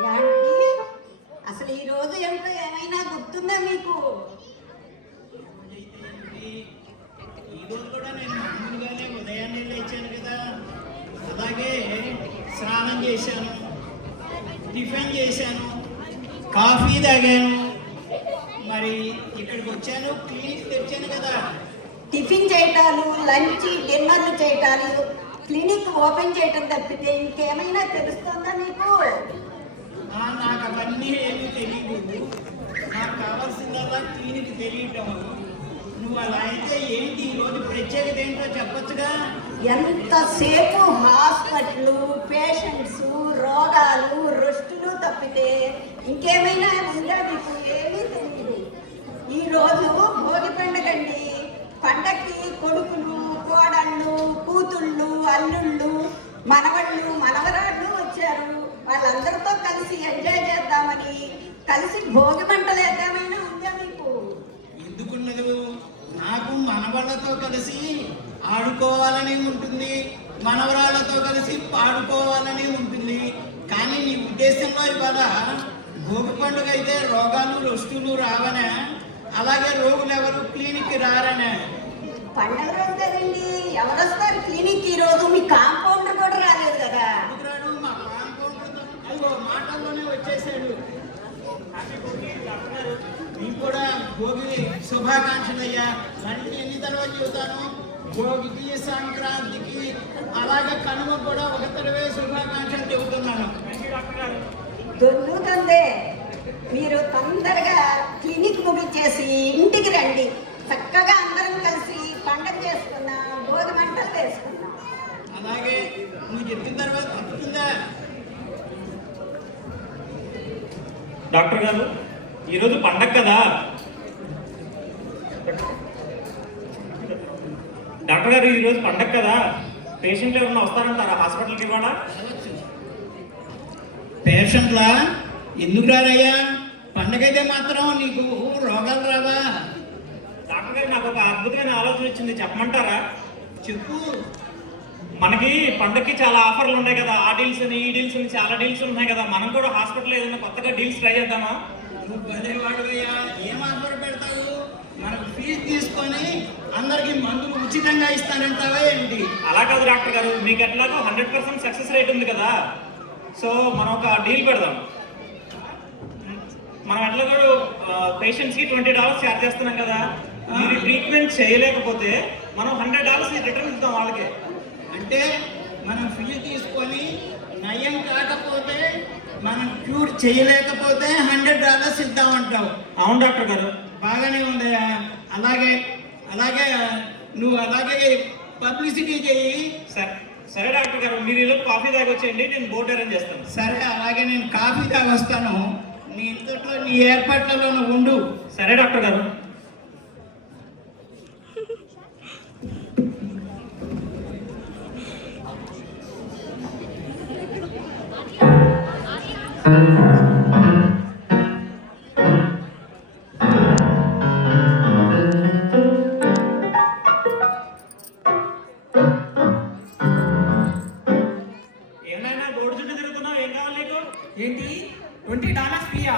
Anti, అసలు ఈ రోజు ఏంటో ఏమైనా గుర్తుందా మీకు? ఈ రోజు కూడా నేను మామూలుగానే ఉదయాన్నే లేచాను కదా, అలాగే స్నానం చేశాను, టిఫిన్ చేశాను, కాఫీ తాగాను, మరి ఇక్కడికి వచ్చాను, క్లినిక్ తెచ్చాను కదా. టిఫిన్ చేయటాలు, లంచ్, డిన్నర్లు చేయటాలు, క్లినిక్ ఓపెన్ చేయటం తప్పితే ఇంకేమైనా తెలుస్తుందా నీకు? నాకు అవన్నీ ఏమీ తెలియదు. నాకు కావాల్సిందల్లా క్లినిక్ తెలియటం. నువ్వు అలా అయితే ఏంటి ఈరోజు ప్రత్యేకత ఏంటో చెప్పొచ్చుగా. ఎంతసేపు హాస్పిటల్, పేషెంట్స్, రోగాలు, రెస్టులు తప్పితే ఇంకేమైనా ఉందా మీకు? ఏమీ తెలియదు. ఈరోజు భోగి పండుగండి. పండక్కి కొడుకులు, కోడళ్ళు, కూతుళ్ళు, అల్లుళ్ళు, మనవళ్ళు, మనవరాళ్ళు వచ్చారు. వాళ్ళందరితో కలిసి ఎంజాయ్ చేద్దామని కలిసి భోగి మంటలు ఏదేమైనా ఉందా మీకు? ఎందుకున్నదు? నాకు మనవాళ్ళతో కలిసి ఆడుకోవాలని ఉంటుంది, మనవరాళ్ళతో కలిసి పాడుకోవాలని ఉంటుంది. కానీ నీ ఉద్దేశంలో ఇవాళ భోగి పండుగ అయితే రోగాలు, రొస్టులు రావనే, అలాగే రోగులు ఎవరు క్లినిక్ రారనే. పండగ రోజు కదండి, ఎవరు వస్తారు క్లినిక్? ఈ రోజు మీ కాంపౌండర్ కూడా రాలేదు కదా. మా కాంపౌండర్ అయ్యో మాటల్లోనే వచ్చేసాడు. నీకు కూడా భోగి శుభాకాంక్షలు అయ్యా. అన్ని ఎన్ని తర్వాత చెబుతాను. భోగికి, సంక్రాంతికి, అలాగే కనుమ కూడా ఒక తడవే శుభాకాంక్షలు చెబుతున్నాను. దొరుకుతుందే, మీరు తొందరగా క్లినిక్ ముగించేసి ఇంటికి రండి. చక్కగా అందరం కలిసి పండగ చేసుకున్నాం, భోగి మంటలు వేసుకున్నాం. అలాగే నువ్వు చెప్పిన తర్వాత తప్పుతుందా? డాక్టర్ గారు, ఈరోజు పండగ కదా. డాక్టర్ గారు, ఈరోజు పండగ కదా, పేషెంట్లు ఎవరన్నా వస్తారంటారా హాస్పిటల్కి ఇవాళ? పేషెంట్లా? ఎందుకు రారయ్యా? పండగ అయితే మాత్రం నీకు రోగాలు రావా? డాక్టర్ గారు, నాకు ఒక అద్భుతమైన ఆలోచన వచ్చింది, చెప్పమంటారా? చెప్పు. మనకి పండగకి చాలా ఆఫర్లు ఉన్నాయి కదా, ఆ డీల్స్ అని, ఈ డీల్స్ అని, చాలా డీల్స్ ఉన్నాయి కదా. మనం కూడా హాస్పిటల్లో ఏదైనా కొత్తగా డీల్స్ ట్రై చేద్దామా? నువ్వు భలేవాడువయ్యా. ఏం ఆఫర్ పెడతావు? మనకు ఫీజు తీసుకొని అందరికి మందులు ఉచితంగా ఇస్తానంటావా ఏంటి? అలా కాదు డాక్టర్ గారు, మీకు ఎట్లాగో 100% సక్సెస్ రేట్ ఉంది కదా. సో మనం ఒక డీల్ పెడదాం. మనం ఎట్లాగో పేషెంట్స్కి $20 ఛార్జ్ చేస్తున్నాం కదా. మీరు ట్రీట్మెంట్ చేయలేకపోతే మనం $100 రిటర్న్ ఇద్దాం వాళ్ళకి. అంటే మనం ఫీజు తీసుకొని నయం కాకపోతే, మనం క్యూర్ చేయలేకపోతే $100 ఇద్దామంటావు. అవును డాక్టర్ గారు. బాగానే ఉందయ్యా. అలాగే అలాగే నువ్వు అలాగే పబ్లిసిటీ చేయి. సరే డాక్టర్ గారు, మీరు ఇలా కాఫీ తాగి వచ్చేయండి, నేను బోట్ అరేంజ్ చేస్తాను. సరే, అలాగే నేను కాఫీ తాగి వస్తాను. నీ ఇంతట్లో నీ ఏర్పాట్లలో నువ్వు ఉండు. సరే డాక్టర్ గారు. ఏమైనా బోర్డు చుట్టూ తిరుగుతున్నావు, ఏం కావాలి నీకు? ఏంటి $20 ఫీయా?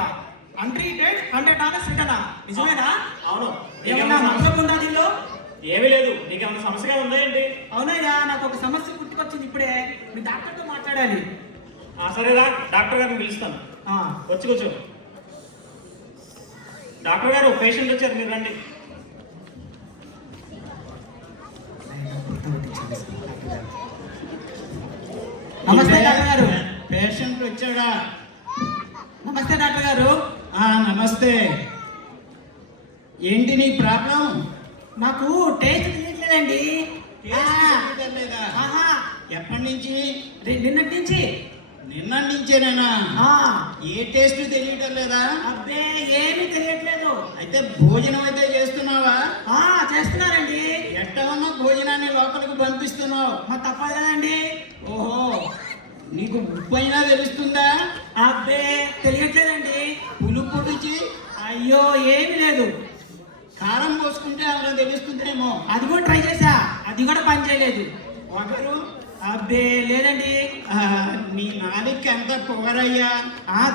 అన్ట్రీటెడ్ $100 రిటర్నా? నిజమేనా? అవును. ఏమన్నా నమ్మకం ఉందా దీనిలో? ఏమీ లేదు. నీకేమైనా సమస్యగా ఉందా ఏంటి? అవునయ్యా, నాకు ఒక సమస్య పుట్టుకొచ్చింది ఇప్పుడే. మీ డాక్టర్తో మాట్లాడాలి. సరేరా, డాక్టర్ గారిని పిలుస్తాను. వచ్చి కూర్చో. డాక్టర్ గారు, పేషెంట్ వచ్చారు, మీరు రండి. నమస్తే డాక్టర్ గారు. పేషెంట్ వచ్చాడా? నమస్తే డాక్టర్ గారు. నమస్తే. ఏంటి నీ ప్రాబ్లం? నాకు టేస్ట్ తెలియట్లేదండి. ఎప్పటి నుంచి? నిన్నటి నుంచి. నిన్న నుంచేనేనా? ఏ టేస్ట్ తెలియటం లేదా? అబ్బే, ఏమీ తెలియట్లేదు. అయితే భోజనం అయితే చేస్తున్నావా? చేస్తున్నానండి. ఎట్ట ఉన్న భోజనాన్ని లోపలికి పంపిస్తున్నావు? తప్పదు కదండి. ఓహో, నీకు ఉప్పు అయినా తెలుస్తుందా? అబ్బే, తెలియట్లేదండి. పులుపు రుచి? అయ్యో, ఏమి లేదు. కారం పోసుకుంటే అలా తెలుస్తుందేమో. అది కూడా ట్రై చేసా, అది కూడా పని చేయలేదు. ఒకరు అబ్బే లేదండి. నీ నాలుక ఎంత పొగరయ్యా.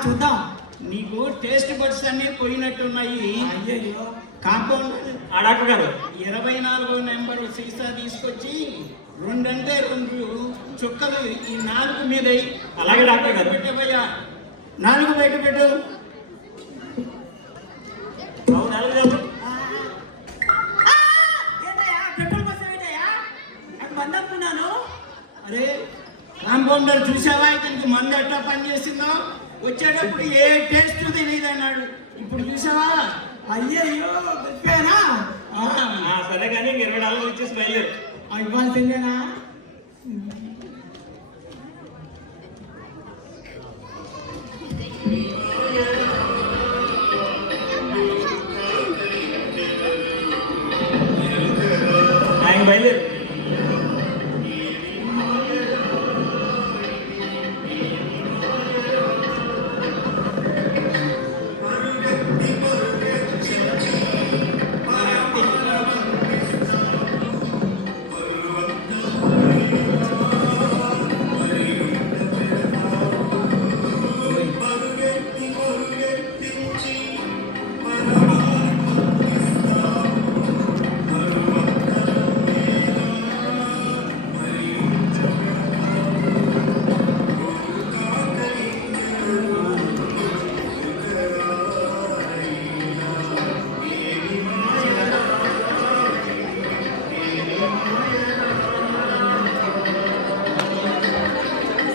చూద్దాం. నీకు టేస్ట్ బడ్స్ అన్ని పోయినట్టున్నాయి. అయ్యయ్యో. కాంపౌండ్ డాక్టర్ గారు 24వ నెంబర్ సీసా తీసుకొచ్చి 2 అంటే 2 చుక్కలు ఈ 4 మీద ఎయ్. అలాగే డాక్టర్ గారు. పెట్టబోయా 4 బయట పెట్టు. ఏంటయ్యా పెట్రోల్ బస్ ఏంటయ్యా? అది మంది అనుకున్నాను. అరే కాంపౌండర్ చూసావా ఇతనికి మందు ఎట్లా పనిచేసిందో. వచ్చేటప్పుడు ఏ టేస్ట్ తెలియదు అన్నాడు. ఇప్పుడు చూసావా. అయ్యయ్యో చెప్పానా? సరే కానీ $20 ఇచ్చేసి బయలుదేరు. ఇవ్వాల్సిందేనా? ఆయన బయలుదేరు.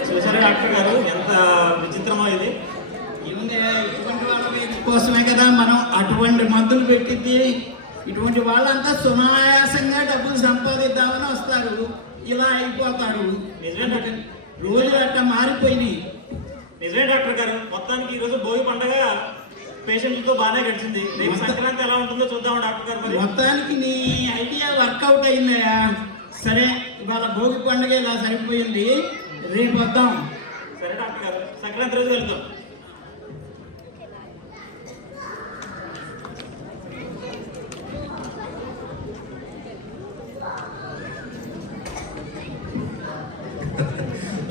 చూసారా డాక్టర్ గారు ఎంత విచిత్రమో ఇది. ఇటువంటి వాళ్ళ కోసమే కదా మనం అటువంటి మందులు పెట్టింది. ఇటువంటి వాళ్ళంతా సునాయాసంగా డబ్బులు సంపాదిద్దామని వస్తారు, ఇలా అయిపోతారు. రోజులు అట్లా మారిపోయినాయి. నిజమే డాక్టర్ గారు. మొత్తానికి ఈరోజు భోగి పండగ పేషెంట్లతో బాగానే గడిచింది. రేపు సంక్రాంతి ఎలా ఉంటుందో చూద్దాం డాక్టర్ గారు. మరి మొత్తానికి నీ ఐడియా వర్కౌట్ అయిందయా. సరే ఇవాళ భోగి పండుగ ఇలా సరిపోయింది, రేపు వద్దాం. సరే డాక్టర్ గారు, సంక్రాంతి రోజు వెళ్తాం.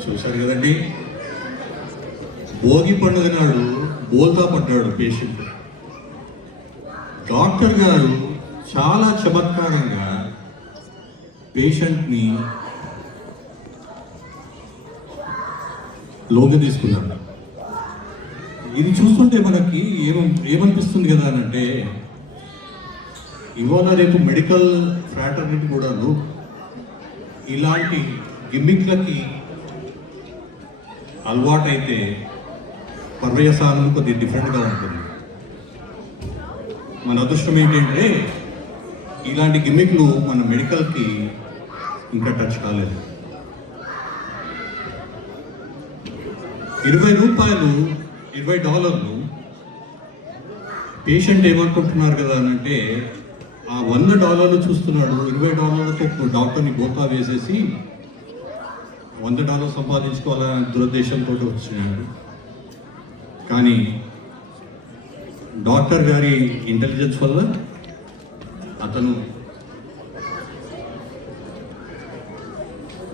చూశారు కదండి, భోగి పండుగ నాడు బోల్తా పడ్డాడు పేషెంట్. డాక్టర్ గారు చాలా చమత్కారంగా పేషెంట్ని లోకి తీసుకున్నాడు. ఇది చూస్తుంటే మనకి ఏమనిపిస్తుంది కదా అంటే, ఇవాళ రేపు మెడికల్ ఫ్రాటర్నిటీ కూడాను ఇలాంటి గిమ్మిక్లకి అలవాటైతే పర్యవసానం కొద్దిగా డిఫరెంట్గా ఉంటుంది. మన అదృష్టం ఏంటంటే ఇలాంటి గిమ్మిక్లు మన మెడికల్కి ఇంకా టచ్ కాలేదు. $20 $20 పేషెంట్ ఏమనుకుంటున్నారు కదా అంటే, ఆ $100 చూస్తున్నాడు. $20తో డాక్టర్ని బోతా వేసేసి $100 సంపాదించుకోవాలనే దురుద్దేశంతో వచ్చినాడు. కానీ డాక్టర్ గారి ఇంటెలిజెన్స్ వల్ల అతను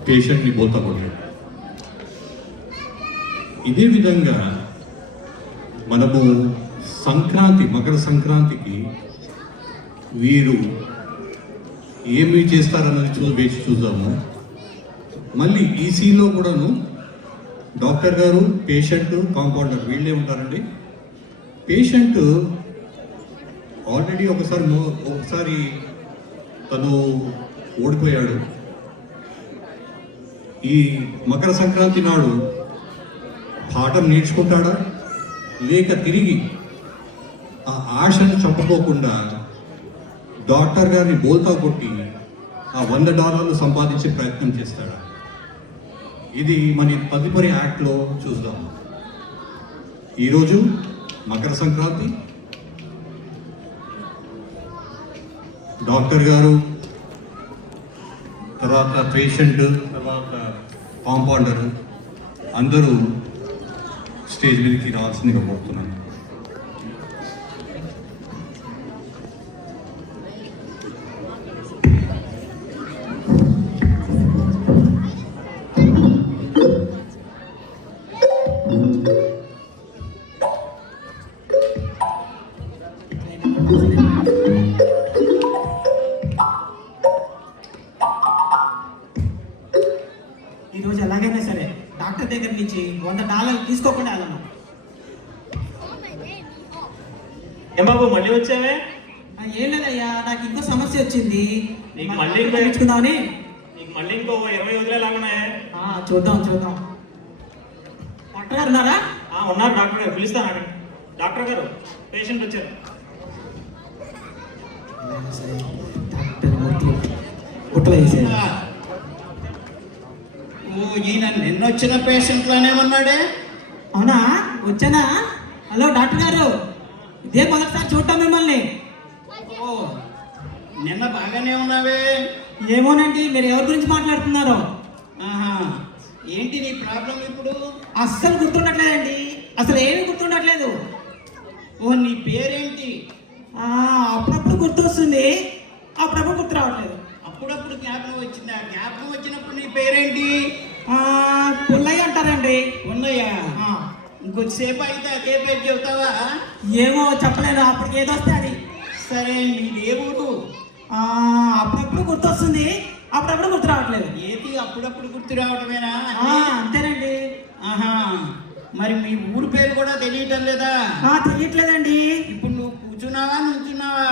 పేషెంట్ని బోతా కొట్టాడు. ఇదే విధంగా మనము మకర సంక్రాంతికి వీరు ఏమి చేస్తారన్నది వేచి చూద్దాము. మళ్ళీ ఈసీలో కూడాను డాక్టర్ గారు, పేషెంట్, కాంపౌండర్ వీళ్ళే ఉంటారండి. పేషెంట్ ఆల్రెడీ ఒకసారి తను ఓడిపోయాడు. ఈ మకర సంక్రాంతి నాడు పాఠం నేర్చుకుంటాడా, లేక తిరిగి ఆ ఆశను చంపుకోకుండా డాక్టర్ గారిని బోల్తా కొట్టి ఆ $100 సంపాదించే ప్రయత్నం చేస్తాడా? ఇది మన తదుపరి యాక్ట్లో చూద్దాం. ఈరోజు మకర సంక్రాంతి. డాక్టర్ గారు, తర్వాత పేషెంట్, తర్వాత కాంపౌండర్ అందరూ స్టేజ్ మీదకి రావాల్సిందిగా కోరుతున్నాను. డాక్టర్ దగ్గర నుంచి $100 తీసుకోకుండా వెళ్ళను. ఏం బాబు మళ్ళీ వచ్చావే? ఏం లేదయ్యా, నాకు ఇంకో సమస్య వచ్చింది. నీకు మళ్ళీ తెచ్చుకుందామని. నీకు మళ్ళీ ఇంకో 20 వదిలేలాగానే. చూద్దాం. డాక్టర్ గారు ఉన్నారా? ఉన్నారు డాక్టర్ గారు, పిలుస్తాను. డాక్టర్ గారు, పేషెంట్ వచ్చారు. గుట్టలు వేసేది. ఈయన నిన్నొచ్చిన పేషెంట్ లోనే ఉన్నాడే. అవునా, వచ్చానా? హలో డాక్టర్ గారు, ఇదే మొదటిసారి చూడటం మిమ్మల్ని. ఓ, నిన్న బాగానే ఉన్నావే. ఏమోనండి, మీరు ఎవరి గురించి మాట్లాడుతున్నారో. ఆహా, ఏంటి నీ ప్రాబ్లం ఇప్పుడు? అస్సలు గుర్తుండట్లేదండి, అసలు ఏమీ గుర్తుండట్లేదు. ఓ, నీ పేరేంటి? అప్పుడప్పుడు గుర్తు వస్తుంది, అప్పుడప్పుడు గుర్తు రావట్లేదు. అప్పుడప్పుడు జ్ఞాపకం వచ్చిందా? జ్ఞాపకం వచ్చినప్పుడు నీ పేరేంటి? పుల్లయ్య అంటారండి. ఉన్నాయా? ఇంకొద్దిసేపు అయితే అదే పేరు చెబుతావా? ఏమో చెప్పలేను, అప్పటికి ఏదో వస్తే అది. సరే, నీది ఏ ఊరు? అప్పుడప్పుడు గుర్తు వస్తుంది, అప్పుడప్పుడు గుర్తు రావట్లేదు. ఏది అప్పుడప్పుడు గుర్తు రావటమేనా? అంతేనండి. ఆహా, మరి మీ ఊరు పేరు కూడా తెలియటం లేదా? తెలియట్లేదండి. ఇప్పుడు నువ్వు కూర్చున్నావా నుంచున్నావా?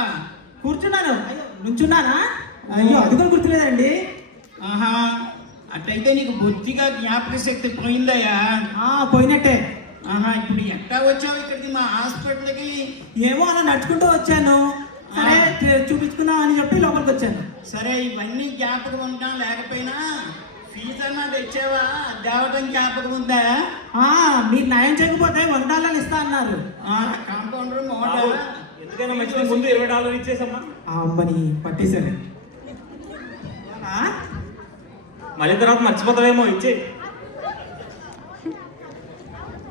కూర్చున్నాను. అయ్యో, నుంచున్నానా? అయ్యో, అది కూడా గుర్తులేదండి. ఆహా, అట్లయితే నీకు బొత్తిగా జ్ఞాపక శక్తి పోయిందయ్యా. పోయినట్టే. ఆహా, ఇప్పుడు ఎట్టా వచ్చావు ఇక్కడికి మా హాస్పిటల్కి? ఏమో అలా నడుచుకుంటూ వచ్చాను. సరే చూపించుకుందాం అని చెప్పి లోపలికి వచ్చాను. సరే, ఇవన్నీ జ్ఞాపకం ఉంటాం, లేకపోయినా ఫీజు అన్నా తెచ్చావా? దేవతం జ్ఞాపకం ఉందా? మీరు న్యాయం చేయకపోతే $100 ఇస్తా అన్నారు. కాంపౌండర్ మోట. ఎందుకైనా మంచిది, ముందు $20 ఇచ్చేసమ్మా. అమ్మని పట్టేశారు. మళ్ళీ తర్వాత మర్చిపోతావేమో, ఇచ్చే.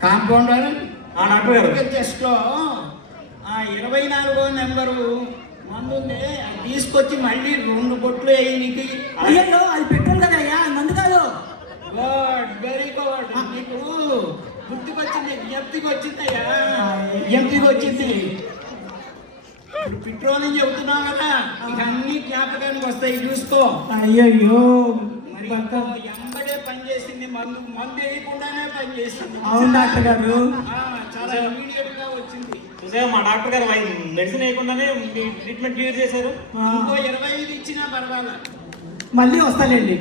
కాంపౌండర్ డాక్టర్ గారు, టెస్ట్ లో 24వ నెంబరు మందుంది, అది తీసుకొచ్చి మళ్ళీ 2 బొట్లు వేయి నీకు. అయ్యో, అది పెట్రోల్ కదా అయ్యా, మందు కాదు. Good, very good. నీకు గుర్తుకొచ్చింది, జ్ఞప్తికి వచ్చిందయ్యా, జ్ఞప్తికి వచ్చింది. ఇప్పుడు పెట్రోల్ అని చెబుతున్నావు కదా, ఇక అన్ని జ్ఞాపకానికి వస్తాయి, చూసుకో. అయ్యయ్యో, మరి ఎంబడే పనిచేసింది, మందు వేయకుండానే పనిచేసింది. అవును డాక్టర్ గారు, చాలా ఇమీడియట్ గా వచ్చింది. చూసావా, మా డాక్టర్ గారు మెడిసిన్ వేయకుండానే మీ ట్రీట్మెంట్ క్లియర్ చేశారు. ఇంకో 25 ఇచ్చినా పర్వాలా. మళ్ళీ వస్తానండి.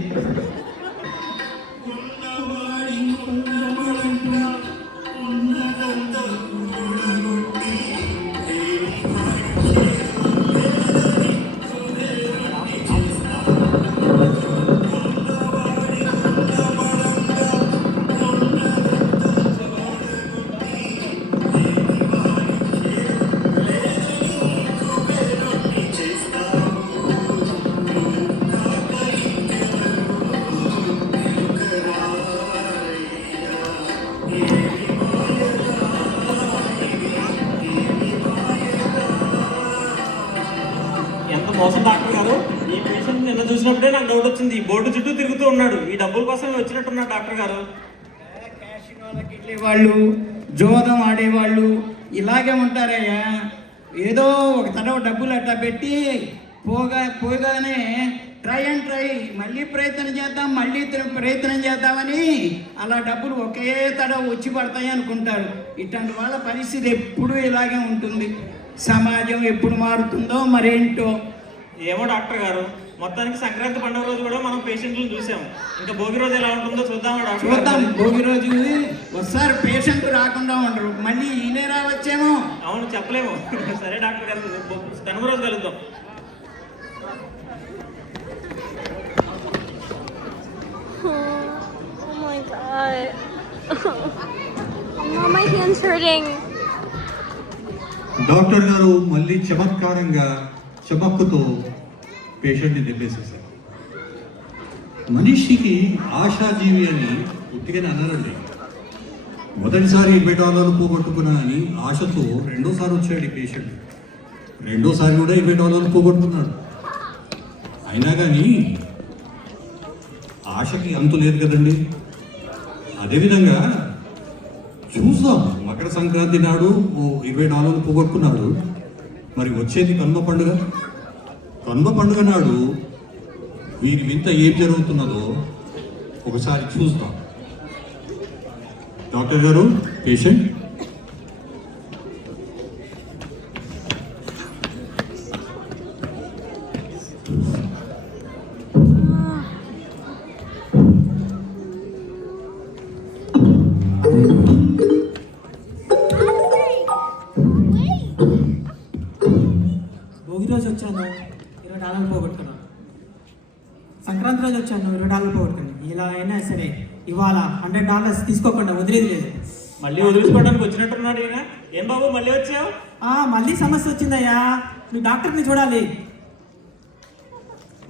ఎంత మోసం డాక్టర్ గారు. ఈ పేషెంట్ నిన్న చూసినప్పుడే నాకు డౌట్ వచ్చింది, ఈ బోర్డు చుట్టూ తిరుగుతూ ఉన్నాడు. ఈ డబ్బుల కోసం వచ్చినట్టున్నాడు డాక్టర్ గారు. క్యాషినోలకి వెళ్ళేవాళ్ళు, జోదం ఆడేవాళ్ళు ఇలాగే ఉంటారయ్యా. ఏదో ఒక తడవ డబ్బులు అట్లా పెట్టి పోగానే ట్రై మళ్ళీ ప్రయత్నం చేద్దామని అలా డబ్బులు ఒకే తడవ వచ్చి పడతాయి అనుకుంటారు. ఇట్లాంటి వాళ్ళ పరిస్థితి ఎప్పుడూ ఇలాగే ఉంటుంది. సమాజం ఎప్పుడు మారుతుందో మరేంటో. ఏమో డాక్టర్ గారు, మొత్తానికి సంక్రాంతి పండుగ రోజు కూడా మనం పేషెంట్లను చూసాము. ఇంకా భోగి రోజు ఎలా ఉంటుందో చూద్దామా డాక్టర్? చూద్దాం. భోగి రోజు ఒకసారి పేషెంట్ రాకుండా ఉండరు, మళ్ళీ ఈయనే రావచ్చేమో. అవును, చెప్పలేము. సరే డాక్టర్ గారు, కనుమ రోజు కలుద్దాం. Oh my god. Oh, my hand's hurting. Doctor గారు మళ్ళీ చమత్కారంగా చమక్కుతో పేషెంట్ని దెబ్బేసేశారు. మనిషికి ఆశాజీవి అని ఉట్టిగానే అన్నారండి. మొదటిసారి $20 పోగొట్టుకున్నా అని ఆశతో రెండోసారి వచ్చాడు ఈ పేషెంట్. రెండోసారి కూడా $20 పోగొట్టుకున్నాడు. అయినా కానీ ఆశకి అంతు లేదు కదండి. అదేవిధంగా చూద్దాం, మకర సంక్రాంతి నాడు $20 పోగొట్టుకున్నాడు. మరి వచ్చేది కనుమ పండుగ. కనుమ పండుగ నాడు వీరి వింత ఏం జరుగుతున్నదో ఒకసారి చూద్దాం. డాక్టర్ గారు పేషెంట్. భోగి రోజు వచ్చాను $20 పోగొట్టుకున్నాను. సంక్రాంతి రోజు వచ్చాను $20 పోగొట్టుకున్నాను. ఇలా అయినా సరే ఇవాళ $100 తీసుకోకుండా వదిలేదు లేదు. మళ్ళీ వదిలించుకోవడానికి వచ్చినట్టున్నాడు ఈయన. ఏం బాబు మళ్ళీ వచ్చావు? మళ్ళీ సమస్య వచ్చిందయ్యా, మీ డాక్టర్ని చూడాలి.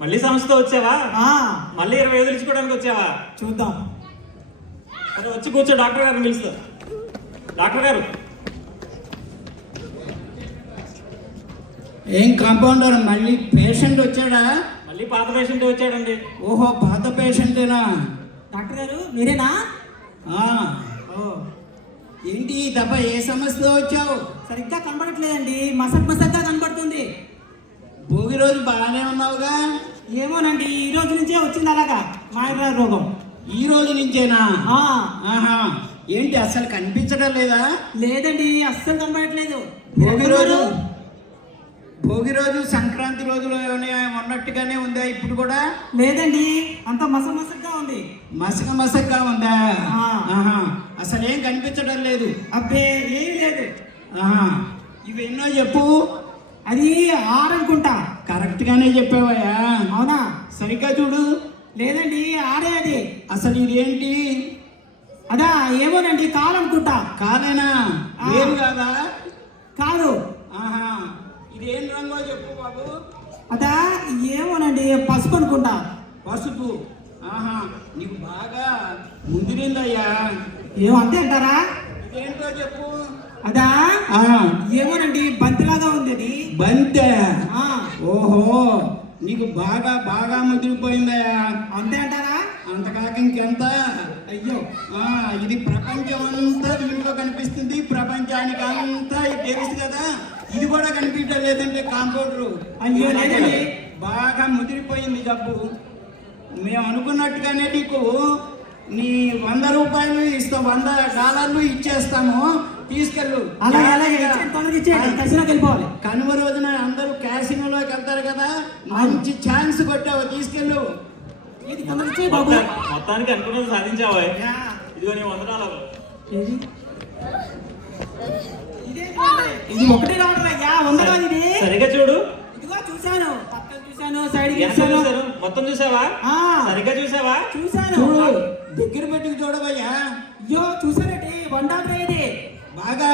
మళ్ళీ సమస్యతో వచ్చావా? ఆ, మళ్ళీ 20 వదిలించుకోవడానికి వచ్చావా? చూద్దాం. సరే వచ్చి కూర్చో, డాక్టర్ గారిని పిలుస్తా. డాక్టర్ గారు. ఏం కాంపౌండర్ మళ్ళీ పేషెంట్ వచ్చాడా? మళ్ళీ పాత పేషెంట్ వచ్చాడండి. ఓహో, పాత పేషెంటేనా? డాక్టర్ గారు మీరేనా? ఆ, ఓ, ఏంటి ఈ దెబ్బ ఏ సమస్యతో వచ్చావు? సరిగ్గా కనబడట్లేదండి, మసగ్గా కనబడుతుంది. భోగి రోజు బాగానే ఉన్నావుగా? ఏమోనండి, ఈ రోజు నుంచే వచ్చింది అలాగా మాయగ్రహ రోగం. ఈ రోజు నుంచేనా? ఆ, ఆహా, ఏంటి అసలు కనిపించడం లేదా? లేదండి, అస్సలు కనబడట్లేదు. భోగి రోజు సంక్రాంతి రోజులోనే ఉన్నట్టుగానే ఉందా ఇప్పుడు కూడా? లేదండి, అంత మసగ్గా ఉంది. మసకగా ఉందా? ఆ. ఆహా, అసలు ఏం కనిపించడం లేదు. అబ్బే ఏమీ లేదు. ఆహా, ఇవి ఎన్నో చెప్పు. అది 6 అనుకుంటా. కరెక్ట్ గానే చెప్పావయ్యా. అవునా? సరిగ్గా చూడు. లేదండి, 6 అది. అసలు ఇది ఏంటి? అదా ఏమోనండి, కాలు అనుకుంటా. కాదేనా? ఆ. వేరు కాదా? కాదు. ఆహా, ఇది ఏం రంగో చెప్పు బాబు. అదా ఏమోనండి, పసుపు అనుకుంటా. పసుపు. ఆహా, నీకు బాగా ముదిరిందయ్యా. ఏమంతే అంటారా? ఇదేంటో చెప్పు. అదా ఆ, ఏమోనండి, బంతిలాగా ఉంది అది. బంతే. ఆ, ఓహో, నీకు బాగా ముదిరిపోయిందయ్యా. అంతే అంటారా? అంతకాక ఇంకెంత? అయ్యో, ఇది ప్రపంచం అంతా దీంట్లో కనిపిస్తుంది. ప్రపంచానికి అంతా ఇది తెలుసు కదా. ఇది కూడా కనిపించడం లేదంటే కాంపౌండరు. అయ్యో, లేదండి. బాగా ముదిరిపోయింది జబ్బు. మేము అనుకున్నట్టుగానే నీకు నీ $100 ఇస్తాం, $100 ఇచ్చేస్తాము. తీసుకెళ్ళు. అలాగే తొందరగా ఇచ్చేయండి, దర్శనంకి వెళ్ళిపోవాలి. కనుమ రోజున అందరూ క్యాసినోలోకి వెళ్తారు కదా, మంచి ఛాన్స్ కొట్టావు, తీసుకెళ్ళు. ఇది తొందరగా ఇచ్చేయి బాబు. మొత్తానికి అనుకున్నది సాధించావా? యా. ఇదిగో నీ $100. ఏది? ఇది ఒకటి రావడం అయ్యా, ఉందరా ఇది? సరిగ్గా చూడు. ఇదిగో చూశాను, పక్కన చూశాను, సైడ్ ఎంత చూశాను. చూసారు? మొత్తం చూసావా? ఆ. సరిగ్గా చూసావా? చూశాను. చూడు, దగ్గర పెట్టుకు చూడవయ్యా. అయ్యో చూసానండి, $1 ఇది. బాగా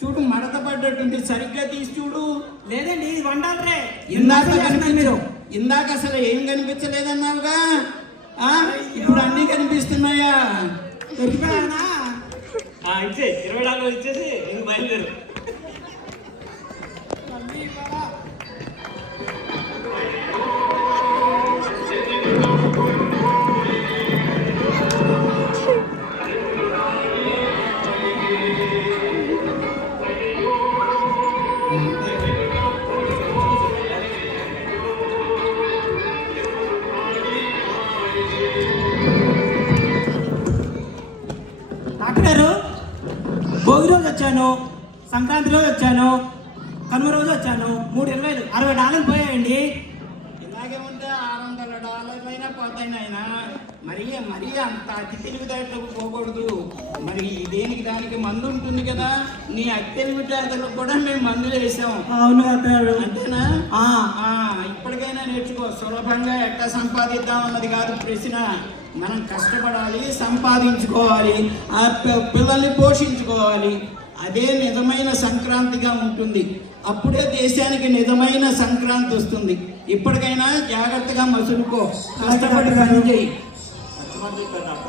చూడు, మడత పడ్డట్టుంది. సరిగ్గా తీసి చూడు. లేదండి, ఇది $1. ఇందాక అసలు ఏం కనిపించలేదన్నావుగా. ఇప్పుడు అన్ని కనిపిస్తున్నాయా? దొరికిపోయానా? ఇచ్చే $20 ఇచ్చేసి ఇంక బయలుదేరు. డాక్టర్ గారు, భోగి రోజు వచ్చాను, సంక్రాంతి రోజు వచ్చాను, కనుమ రోజు వచ్చాను. $3 $60 పోయాయండి. ఇలాగే ఉంటే $600 అయినా పోతాయి నాయనా. మరీ అంత అతి తెలివితేటలకు పోకూడదు. మరి దేనికి దానికి మందు ఉంటుంది కదా. నీ అతి తెలివితేటలకు కూడా మేము మందులు వేసాం. అవును అంటారు. అంతేనా? ఇప్పటికైనా నేర్చుకో. సులభంగా ఎట్లా సంపాదిద్దాం అన్నది కాదు ప్రశ్న. మనం కష్టపడాలి, సంపాదించుకోవాలి, ఆ పిల్లల్ని పోషించుకోవాలి. అదే నిజమైన సంక్రాంతిగా ఉంటుంది. అప్పుడే దేశానికి నిజమైన సంక్రాంతి వస్తుంది. ఇప్పటికైనా జాగ్రత్తగా మసులుకో, కష్టపడి పని చేయి. కస్టమర్ చెప్పారు డాక్టర్.